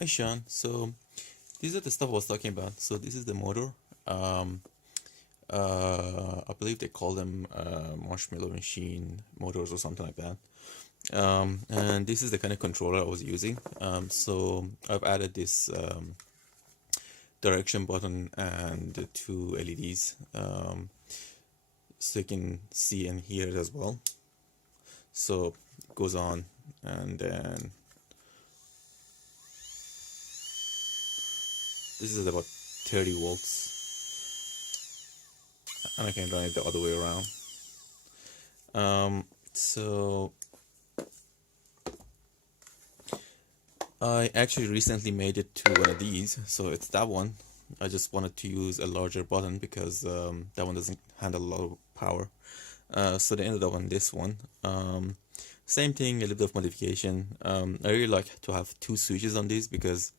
Hi Sean, so these are the stuff I was talking about. So this is the motor. I believe they call them marshmallow machine motors or something like that. And this is the kind of controller I was using. So I've added this direction button and the two LEDs, so you can see and hear it as well. So it goes on, and then this is about 30 volts, and I can run it the other way around. So I actually recently made it to one of these, so it's that one. I just wanted to use a larger button because that one doesn't handle a lot of power. So they ended up on this one. Same thing, a little bit of modification. I really like to have two switches on these because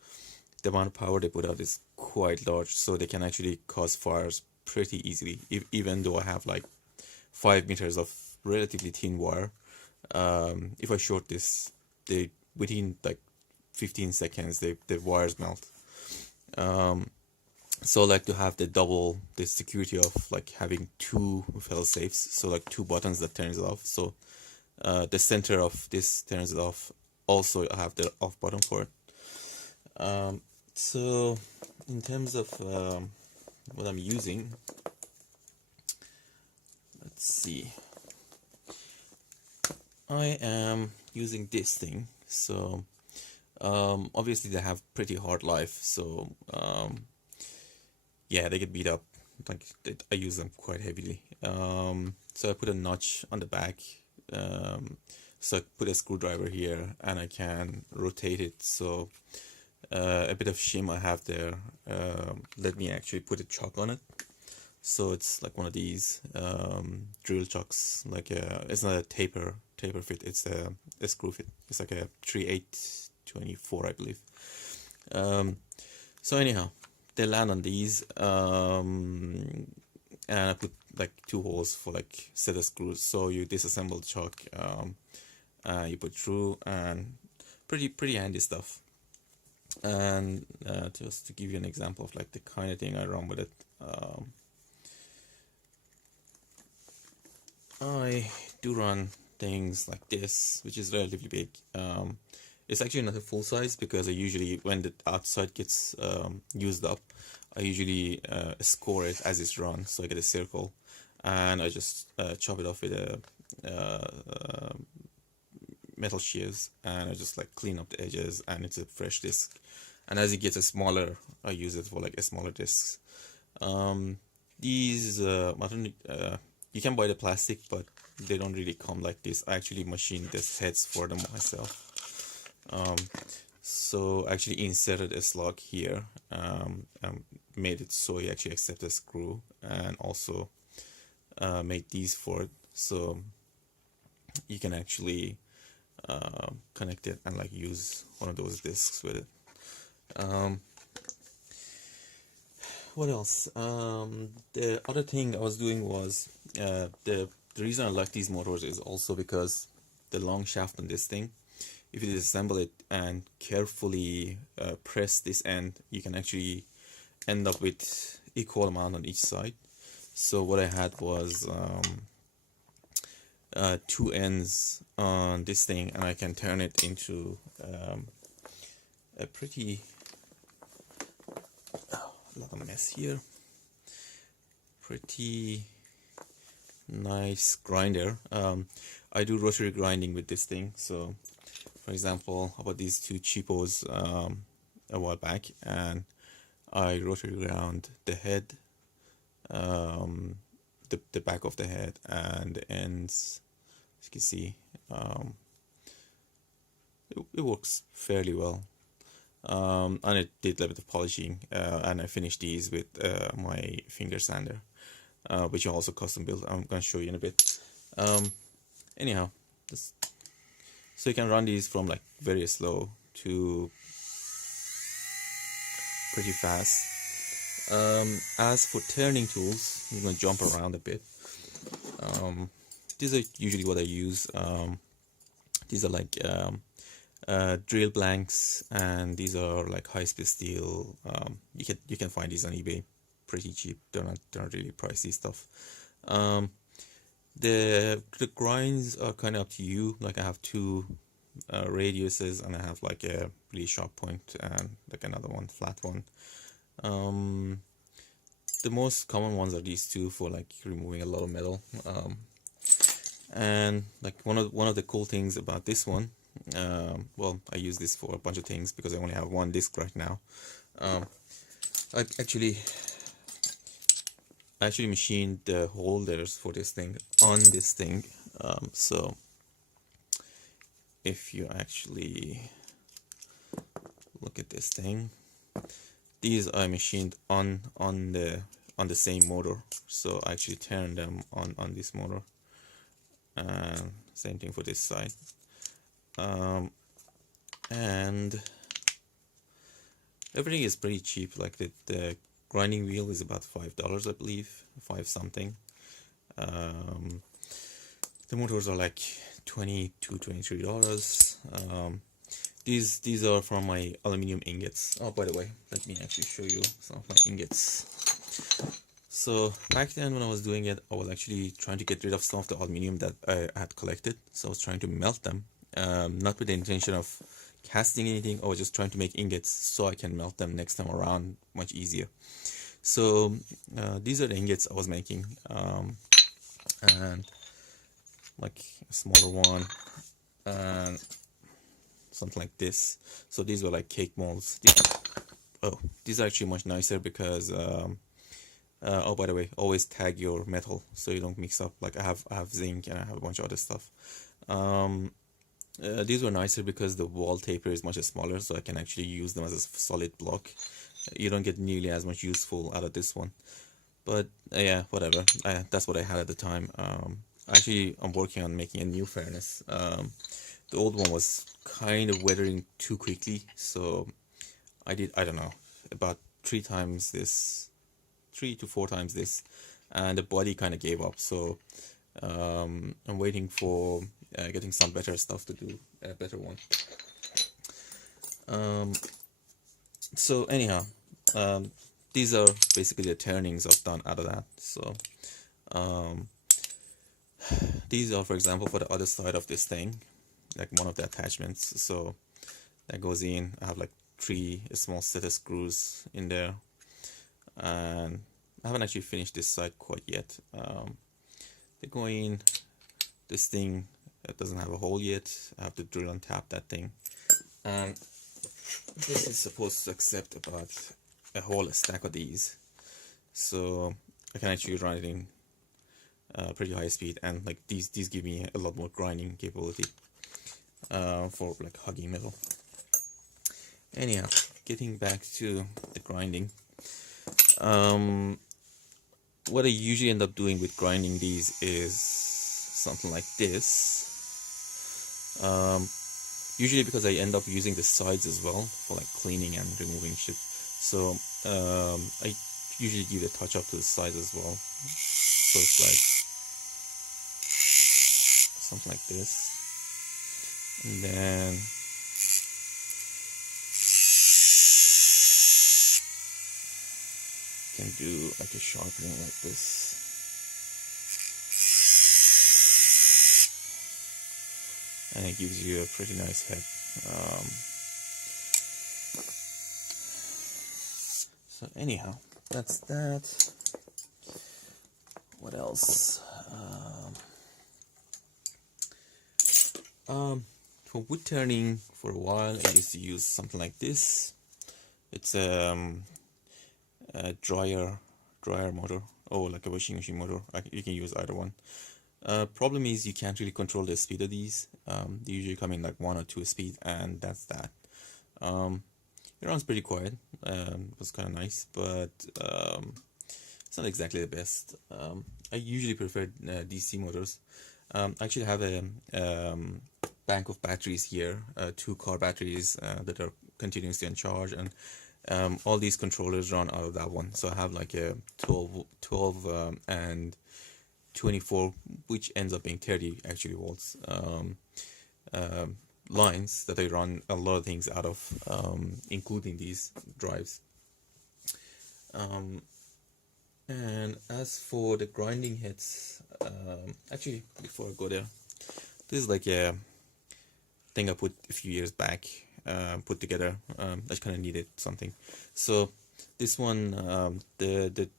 the amount of power they put out is quite large, so they can actually cause fires pretty easily. Even though I have like 5 meters of relatively thin wire, if I short this, within like 15 seconds the wires melt. So I like to have the security of like having two fail safes, so like two buttons that turns it off. So the center of this turns it off. Also I have the off button for it. So in terms of what I'm using, let's see, I am using this thing. So obviously they have pretty hard life, so yeah, they get beat up. Like I use them quite heavily. So I put a notch on the back, so I put a screwdriver here and I can rotate it. So a bit of shim I have there, let me actually put a chuck on it. So it's like one of these drill chucks, like it's not a taper fit, it's a screw fit. It's like a 3824, I believe. So anyhow, they land on these, and I put like two holes for like set of screws. So you disassemble the chuck, you put through, and pretty handy stuff. And just to give you an example of like the kind of thing I run with it, I do run things like this, which is relatively big. It's actually not a full size because I usually, when the outside gets used up, I usually score it as it's run, so I get a circle, and I just chop it off with a metal shears, and I just like clean up the edges, and it's a fresh disc. And as it gets smaller, I use it for like a smaller discs. These I don't, you can buy the plastic, but they don't really come like this. I actually machined these heads for them myself. So I actually inserted a slot here, made it so you actually accept a screw, and also made these for it, so you can actually connect it and like use one of those discs with it. What else? The other thing I was doing was the reason I like these motors is also because the long shaft on this thing, if you disassemble it and carefully press this end, you can actually end up with equal amount on each side. So what I had was two ends on this thing, and I can turn it into a pretty a lot of mess here. Pretty nice grinder. I do rotary grinding with this thing. So for example, about these two cheapos a while back, and I rotary ground the head, the back of the head, and the ends. As you can see, it works fairly well. And it did a little bit of polishing, and I finished these with my finger sander, which I also custom built. I'm gonna show you in a bit. Anyhow, so you can run these from like very slow to pretty fast. As for turning tools, I'm gonna jump around a bit. These are usually what I use. These are like drill blanks, and these are like high-speed steel. You can find these on eBay pretty cheap. They're not really pricey stuff. The grinds are kind of up to you. Like I have two radiuses, and I have like a really sharp point and like another one, flat one. The most common ones are these two for like removing a lot of metal. And like one of the cool things about this one, well, I use this for a bunch of things because I only have one disc right now. I actually machined the holders for this thing on this thing. So if you actually look at this thing, these I machined on the same motor. So I actually turned them on this motor. And same thing for this side. And everything is pretty cheap. Like the grinding wheel is about $5, I believe, 5 something. The motors are like $22, $23. These are from my aluminium ingots. Oh, by the way, let me actually show you some of my ingots. So back then when I was doing it, I was actually trying to get rid of some of the aluminium that I had collected. So I was trying to melt them, not with the intention of casting anything. I was just trying to make ingots so I can melt them next time around much easier. So these are the ingots I was making, and like a smaller one, and something like this. So these were like cake molds. These are actually much nicer because oh, by the way, always tag your metal so you don't mix up. Like I have zinc and I have a bunch of other stuff. These were nicer because the wall taper is much smaller, so I can actually use them as a solid block. You don't get nearly as much useful out of this one, but yeah, whatever. That's what I had at the time. Actually, I'm working on making a new furnace. The old one was kind of weathering too quickly, so I don't know, about 3 to 4 times this, and the body kind of gave up. So I'm waiting for getting some better stuff to do a better one. So anyhow, these are basically the turnings I've done out of that. So these are, for example, for the other side of this thing, like one of the attachments. So that goes in. I have like 3 small set of screws in there, and I haven't actually finished this side quite yet. They go in. This thing that doesn't have a hole yet. I have to drill and tap that thing, and this is supposed to accept about a whole stack of these, so I can actually run it in pretty high speed, and like these give me a lot more grinding capability for like hugging metal. Anyhow, getting back to the grinding, what I usually end up doing with grinding these is something like this. Usually because I end up using the sides as well for like cleaning and removing shit, so I usually give a touch up to the sides as well. So it's like something like this, and then you can do like a sharpening like this. And it gives you a pretty nice head. So anyhow, that's that. What else? For wood turning, for a while I used to use something like this. It's a dryer motor, or like a washing machine motor. You can use either one. Problem is you can't really control the speed of these. They usually come in like 1 or 2 speed, and that's that. It runs pretty quiet. It was kind of nice, but it's not exactly the best. I usually prefer DC motors. I actually have a bank of batteries here, 2 car batteries that are continuously on charge, and all these controllers run out of that one. So I have like a 12 and 24, which ends up being 30 actually volts. lines that I run a lot of things out of, including these drives. And as for the grinding heads, actually before I go there, this is like a thing I put a few years back, put together. I just kind of needed something. So this one, the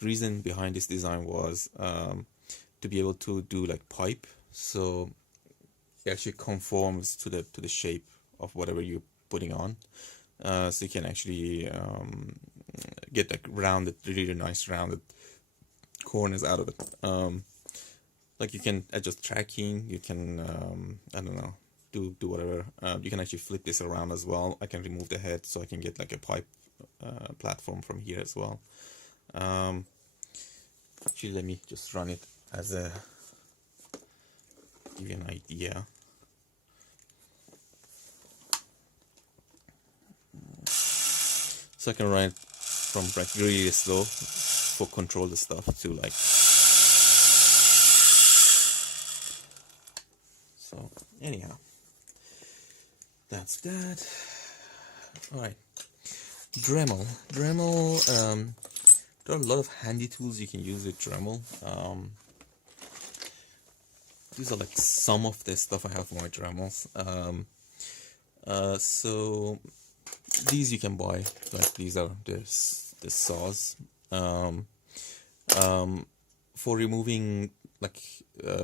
reason behind this design was to be able to do like pipe, so it actually conforms to the shape of whatever you're putting on. So you can actually get like rounded, really nice rounded corners out of it. Like you can adjust tracking, you can I don't know, do whatever. You can actually flip this around as well. I can remove the head so I can get like a pipe platform from here as well. Actually, let me just run it as a give you an idea. So I can run it from like really slow for control the stuff to like. So anyhow, that's that. All right, Dremel. There are a lot of handy tools you can use with Dremel. These are like some of the stuff I have for my Dremels. So these you can buy, like these are the saws. For removing like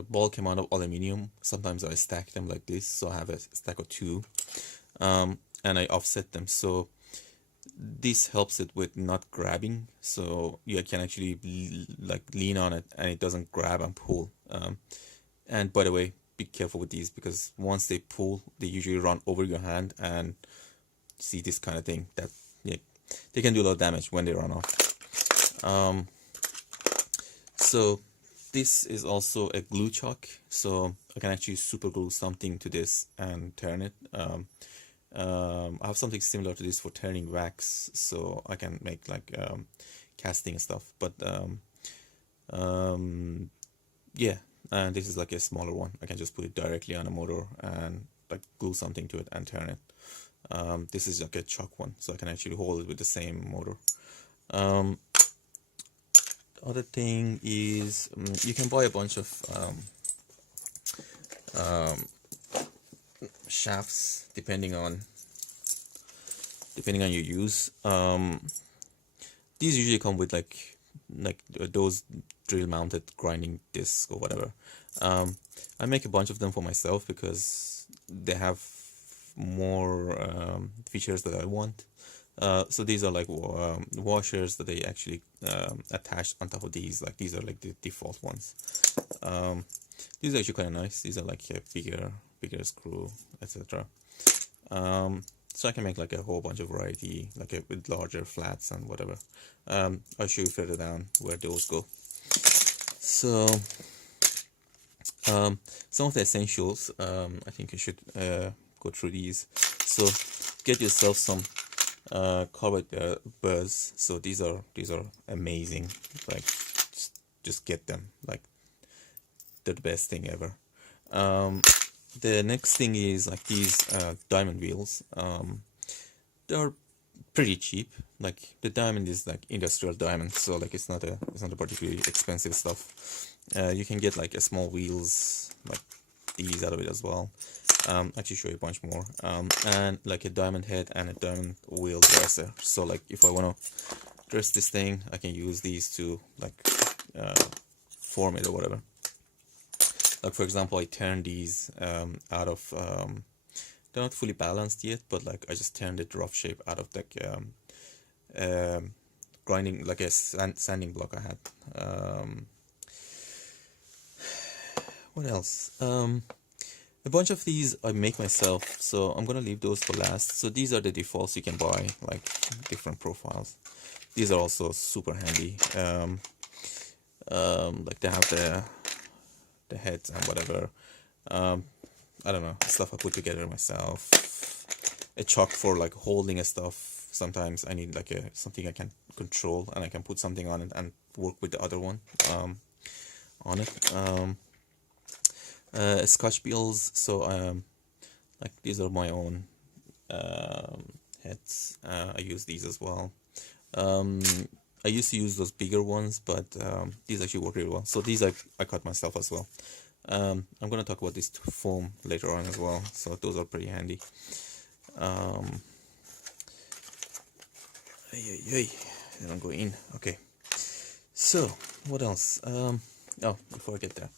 bulk amount of aluminium, sometimes I stack them like this, so I have a stack of two, and I offset them, so this helps it with not grabbing, so you can actually like lean on it and it doesn't grab and pull. And by the way, be careful with these, because once they pull, they usually run over your hand, and see this kind of thing, that yeah, they can do a lot of damage when they run off. So this is also a glue chuck, so I can actually super glue something to this and turn it. I have something similar to this for turning wax, so I can make like casting and stuff, but yeah, and this is like a smaller one. I can just put it directly on a motor and like glue something to it and turn it. This is like a chuck one, so I can actually hold it with the same motor. The other thing is you can buy a bunch of shafts depending on your use. These usually come with like those drill mounted grinding discs or whatever. I make a bunch of them for myself because they have more features that I want. So these are like washers that they actually attach on top of these. Like these are like the default ones. These are actually kind of nice. These are like a bigger screw, etc. So I can make like a whole bunch of variety, like with larger flats and whatever. I'll show you further down where those go. So some of the essentials, I think you should go through these. So get yourself some carbide burrs. So these are amazing. Like just get them. Like they're the best thing ever. The next thing is like these diamond wheels. They're pretty cheap. Like the diamond is like industrial diamond, so like it's not a particularly expensive stuff. You can get like a small wheels like these out of it as well. Actually show you a bunch more. And like a diamond head and a diamond wheel dresser. So like if I want to dress this thing, I can use these to like form it or whatever. Like for example, I turn these out of they're not fully balanced yet, but like I just turned the rough shape out of like grinding, like a sanding block I had. What else? A bunch of these I make myself, so I'm gonna leave those for last. So these are the defaults you can buy, like different profiles. These are also super handy. Like they have the heads and whatever. I don't know, stuff I put together myself. A chuck for like holding a stuff. Sometimes I need like something I can control, and I can put something on it and work with the other one on it. Scotch beels, so like these are my own heads. I use these as well. I used to use those bigger ones, but these actually work really well. So these I cut myself as well. I'm gonna talk about this foam later on as well, so those are pretty handy. They don't go in. Okay, so what else? Oh, before I get there,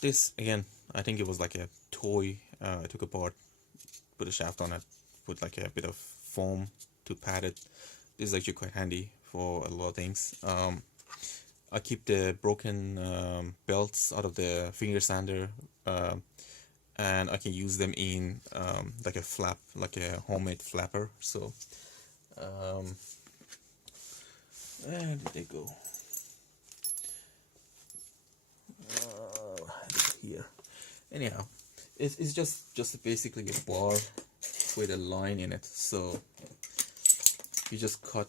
this again, I think it was like a toy. I took apart, put a shaft on it, put like a bit of foam to pad it. This is actually quite handy for a lot of things. I keep the broken belts out of the finger sander, and I can use them in like a flap, like a homemade flapper. So where did they go? Here. Anyhow, it's just basically a bar with a line in it. So you just cut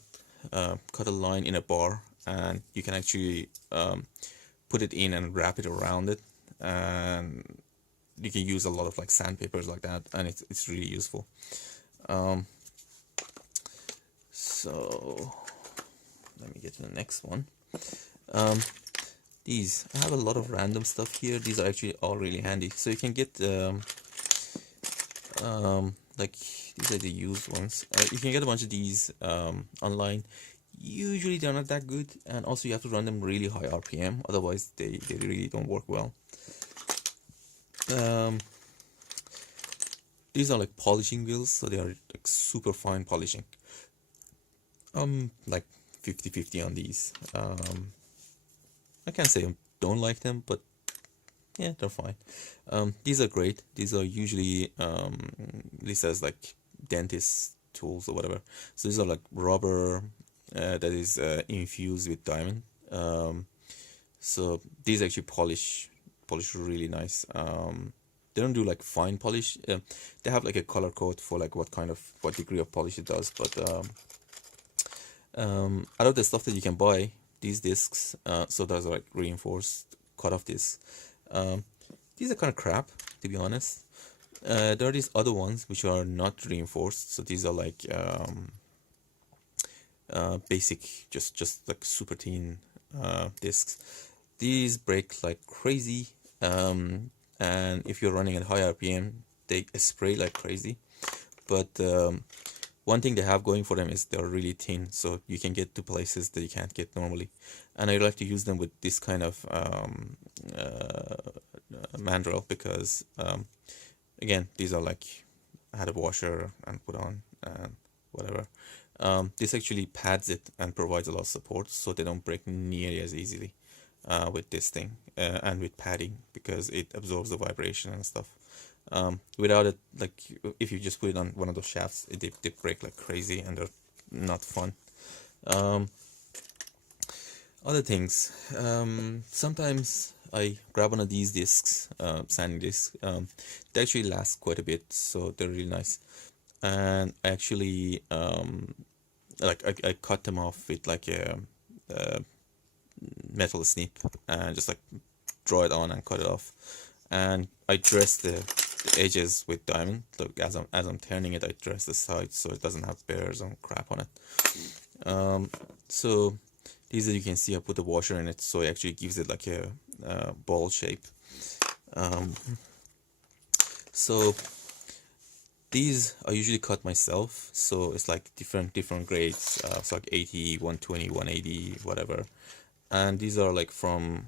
a line in a bar, and you can actually put it in and wrap it around it, and you can use a lot of like sandpapers like that, and it's really useful. So let me get to the next one. These, I have a lot of random stuff here. These are actually all really handy. So you can get like these are the used ones. You can get a bunch of these online. Usually they're not that good, and also you have to run them really high RPM, otherwise they really don't work well. These are like polishing wheels, so they are like super fine polishing. Like 50-50 on these. I can't say I don't like them, but yeah, they're fine. These are great. These are usually listed as like dentist tools or whatever. So these are like rubber that is infused with diamond. So these actually polish really nice. They don't do like fine polish. They have like a color code for like what degree of polish it does. But out of the stuff that you can buy, these discs, so those are like reinforced cut-off discs. These are kind of crap, to be honest. There are these other ones which are not reinforced. So these are like basic, just like super thin discs. These break like crazy, and if you're running at high RPM, they spray like crazy. But one thing they have going for them is they're really thin, so you can get to places that you can't get normally. And I like to use them with this kind of mandrel because, again, these are like, I had a washer and put on and whatever. This actually pads it and provides a lot of support, so they don't break nearly as easily with this thing and with padding, because it absorbs the vibration and stuff. Without it, like if you just put it on one of those shafts, they break like crazy and they're not fun. Other things, sometimes I grab one of these discs, sanding discs. They actually last quite a bit, so they're really nice. And I actually I cut them off with like a metal snip and just like draw it on and cut it off. And I dress the edges with diamond. Look, as I'm turning it, I dress the sides so it doesn't have burrs and crap on it. So these, as you can see, I put the washer in it, so it actually gives it like a ball shape. So these I usually cut myself, so it's like different grades. It's like 80, 120, 180, whatever. And these are like from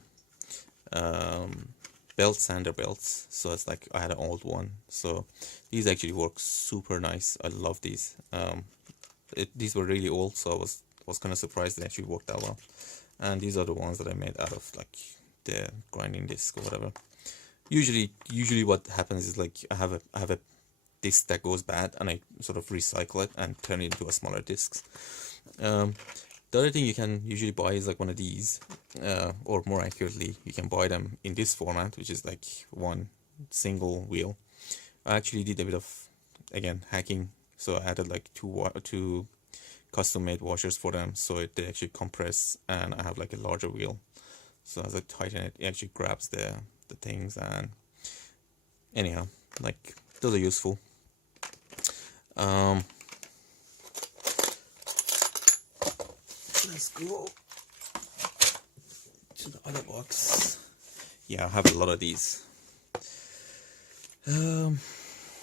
belt sander belts, so it's like I had an old one, so these actually work super nice. I love these. These were really old, so I was kind of surprised they actually worked that well. And these are the ones that I made out of like the grinding disc or whatever. Usually what happens is like I have a disc that goes bad, and I sort of recycle it and turn it into a smaller disc. The other thing you can usually buy is like one of these, or more accurately, you can buy them in this format, which is like one single wheel. I actually did a bit of, again, hacking, so I added like two custom-made washers for them, so they actually compress, and I have like a larger wheel. So as I tighten it, it actually grabs the things, and anyhow, like those are useful. Let's go to the other box. Yeah, I have a lot of these.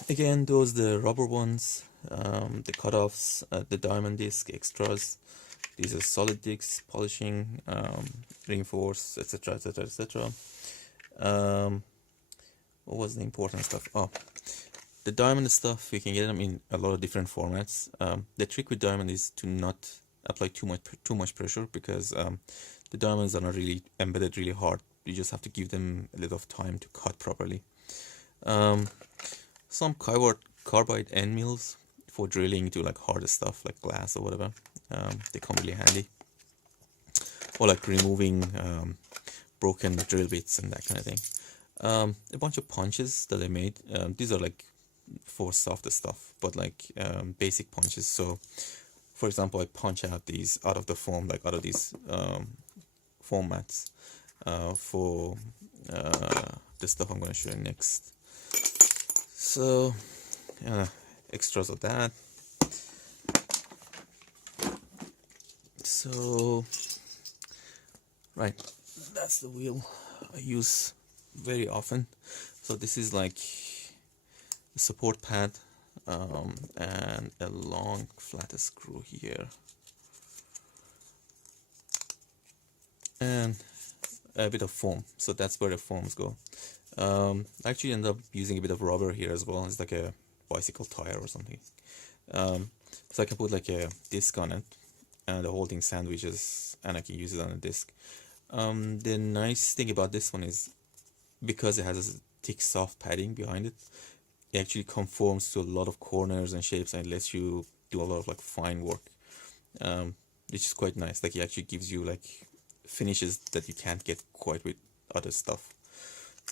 Again, those the rubber ones, the cutoffs, the diamond disc extras. These are solid discs, polishing, reinforce, etc., etc., etc. What was the important stuff? Oh, the diamond stuff, you can get them in a lot of different formats. The trick with diamond is to not apply too much pressure, because the diamonds are not really embedded really hard. You just have to give them a little of time to cut properly. Some carbide end mills for drilling to like harder stuff like glass or whatever. They come really handy. Or like removing broken drill bits and that kind of thing. A bunch of punches that I made. These are like for softer stuff, but like basic punches. So for example, I punch out these out of the foam, like out of these foam mats for the stuff I'm going to show you next. So extras of that. So right, that's the wheel I use very often. So this is like a support pad and a long flat screw here, and a bit of foam. So that's where the foams go. I actually end up using a bit of rubber here as well. It's like a bicycle tire or something. So I can put like a disc on it, and the whole thing sandwiches, and I can use it on a disc. The nice thing about this one is, because it has a thick soft padding behind it, it actually conforms to a lot of corners and shapes, and it lets you do a lot of like fine work, which is quite nice. Like it actually gives you like finishes that you can't get quite with other stuff.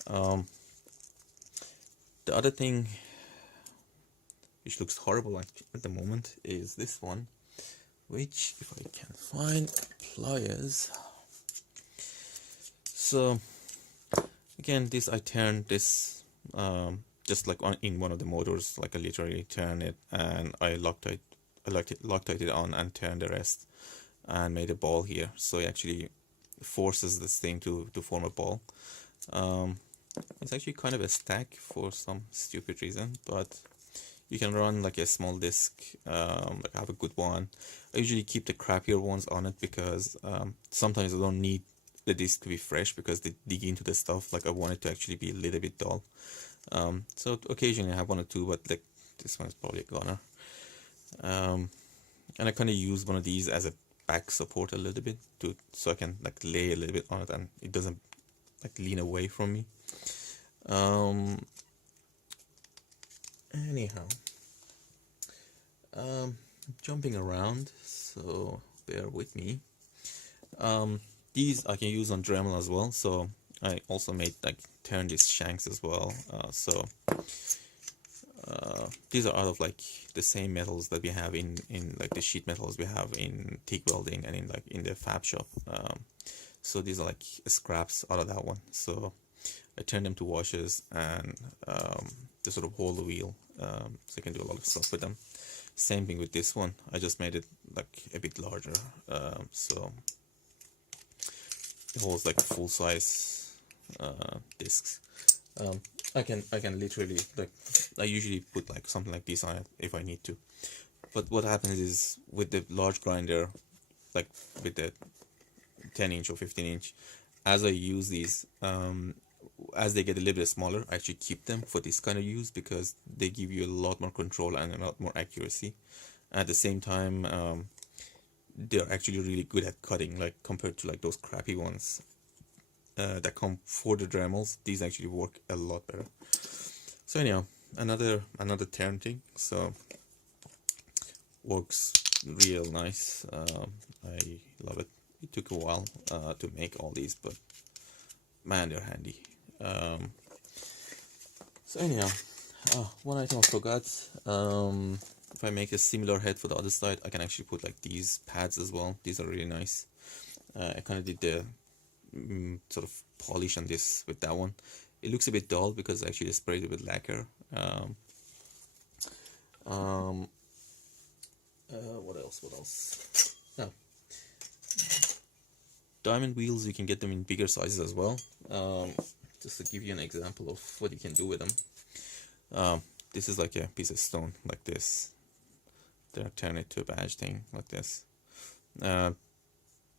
The other thing, which looks horrible at the moment, is this one, which, if I can find pliers. So again, this I turned this just like in one of the motors, like I literally turn it and I Loctite it on and turn the rest and made a ball here. So it actually forces this thing to form a ball. It's actually kind of a stack for some stupid reason, but you can run like a small disc, like have a good one. I usually keep the crappier ones on it because sometimes I don't need the disc to be fresh because they dig into the stuff. Like I want it to actually be a little bit dull. So occasionally I have one or two, but like this one is probably a goner. And I kind of use one of these as a back support a little bit so I can like lay a little bit on it and it doesn't like lean away from me. Anyhow, jumping around, so bear with me. These I can use on Dremel as well, so I also made like turn these shanks as well. These are out of like the same metals that we have in like the sheet metals we have in TIG welding and in the fab shop. So these are like scraps out of that one. So I turn them to washers and to sort of hold the wheel, so I can do a lot of stuff with them. Same thing with this one. I just made it like a bit larger, so it holds like full size discs. I can literally, like, I usually put like something like this on it if I need to. But what happens is with the large grinder, like with the 10-inch or 15-inch, as I use these, as they get a little bit smaller, I actually keep them for this kind of use because they give you a lot more control and a lot more accuracy. At the same time, they're actually really good at cutting, like compared to like those crappy ones that come for the Dremels. These actually work a lot better. So anyhow, another turn thing. So works real nice. I love it. It took a while to make all these, but man, they're handy. So anyhow, one item I forgot. If I make a similar head for the other side, I can actually put like these pads as well. These are really nice. I kind of did the sort of polish on this with that one. It looks a bit dull because I actually sprayed it with lacquer. What else? Oh. Diamond wheels, you can get them in bigger sizes as well. Just to give you an example of what you can do with them. This is like a piece of stone, like this. Then turn it to a badge thing, like this.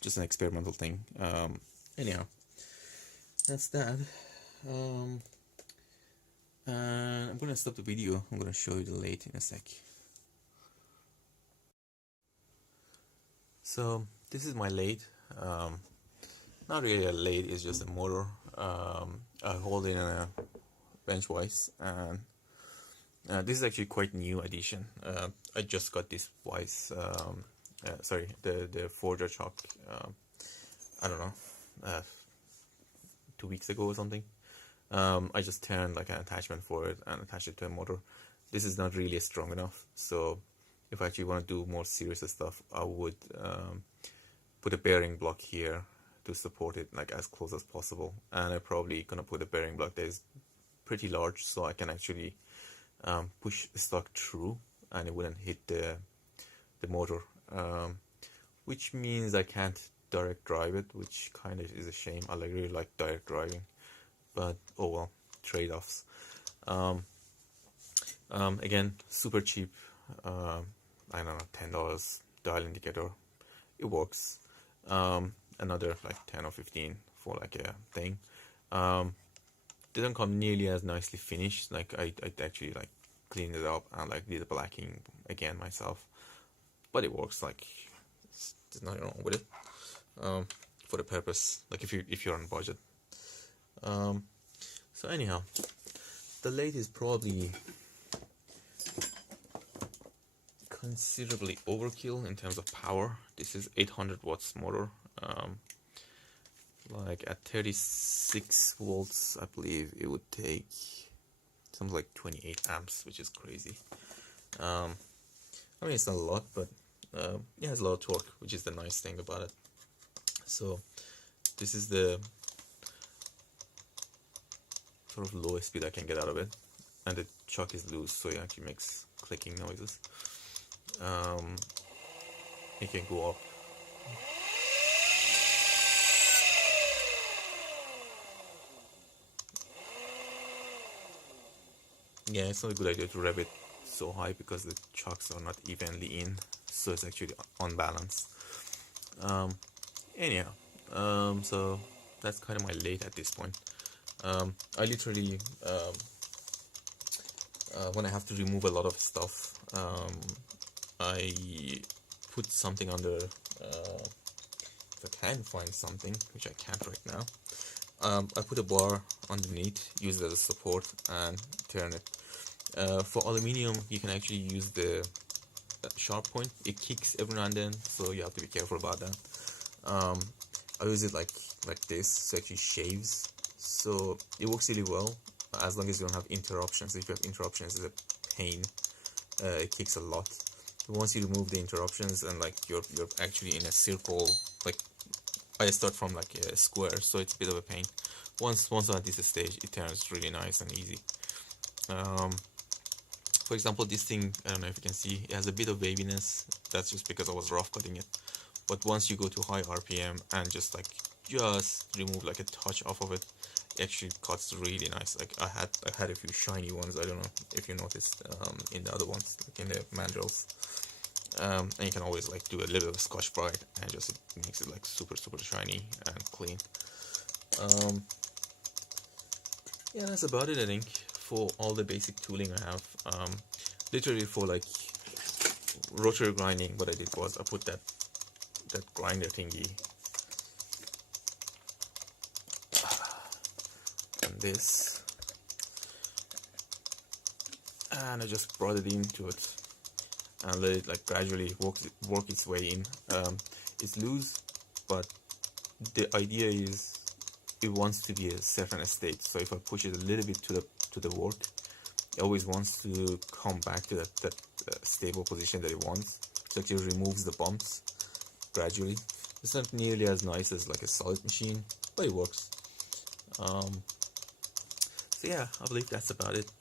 Just an experimental thing. Anyhow, that's that. And I'm gonna stop the video. I'm gonna show you the lathe in a sec. So this is my lathe. Not really a lathe, it's just a motor. I hold it in a bench-wise, and this is actually quite new addition. I just got this wise, sorry, the forger chuck, I don't know, 2 weeks ago or something. I just turned like an attachment for it and attached it to a motor. This is not really strong enough, so if I actually want to do more serious stuff, I would put a bearing block here to support it like as close as possible, and I'm probably gonna put a bearing block that is pretty large so I can actually push the stock through and it wouldn't hit the motor, which means I can't direct drive it, which kind of is a shame. I really like direct driving, but oh well, trade-offs. Again, super cheap, I don't know, $10 dial indicator. It works. Another like 10 or 15 for like a thing. Didn't come nearly as nicely finished. Like I actually like cleaned it up and like did the blacking again myself, but it works. Like there's nothing wrong with it, for the purpose, like if you're on budget. So anyhow, the lathe is probably considerably overkill in terms of power. This is 800 watts motor. Like at 36 volts, I believe it would take something like 28 amps, which is crazy. I mean, it's not a lot, but it has a lot of torque, which is the nice thing about it. So this is the sort of lowest speed I can get out of it, and the chuck is loose, so it actually makes clicking noises. It can go up. Yeah, it's not a good idea to rev it so high because the chucks are not evenly in, so it's actually unbalanced. Anyhow, so that's kind of my lathe at this point. I literally, when I have to remove a lot of stuff, I put something under, if I can find something, which I can't right now. I put a bar underneath, use it as a support, and turn it. For aluminium, you can actually use the sharp point. It kicks every now and then, so you have to be careful about that. I use it like this, so it actually shaves. So it works really well as long as you don't have interruptions. If you have interruptions, it's a pain. It kicks a lot. But once you remove the interruptions and like you're actually in a circle, like I start from like a square, so it's a bit of a pain. Once at this stage, it turns really nice and easy. For example, this thing, I don't know if you can see, it has a bit of waviness. That's just because I was rough cutting it. But once you go to high RPM and just remove like a touch off of it, it actually cuts really nice. Like I had a few shiny ones. I don't know if you noticed in the other ones, like in the mandrels. And you can always like do a little bit of Scotch Brite and just it makes it like super shiny and clean. Yeah, that's about it, I think, for all the basic tooling I have. Literally for like rotary grinding, what I did was I put that grinder thingy and this, and I just brought it into it and let it like gradually work its way in. It's loose, but the idea is it wants to be a certain state. So if I push it a little bit to the work, it always wants to come back to that stable position that it wants. So it actually removes the bumps gradually. It's not nearly as nice as like a solid machine, but it works. So yeah, I believe that's about it.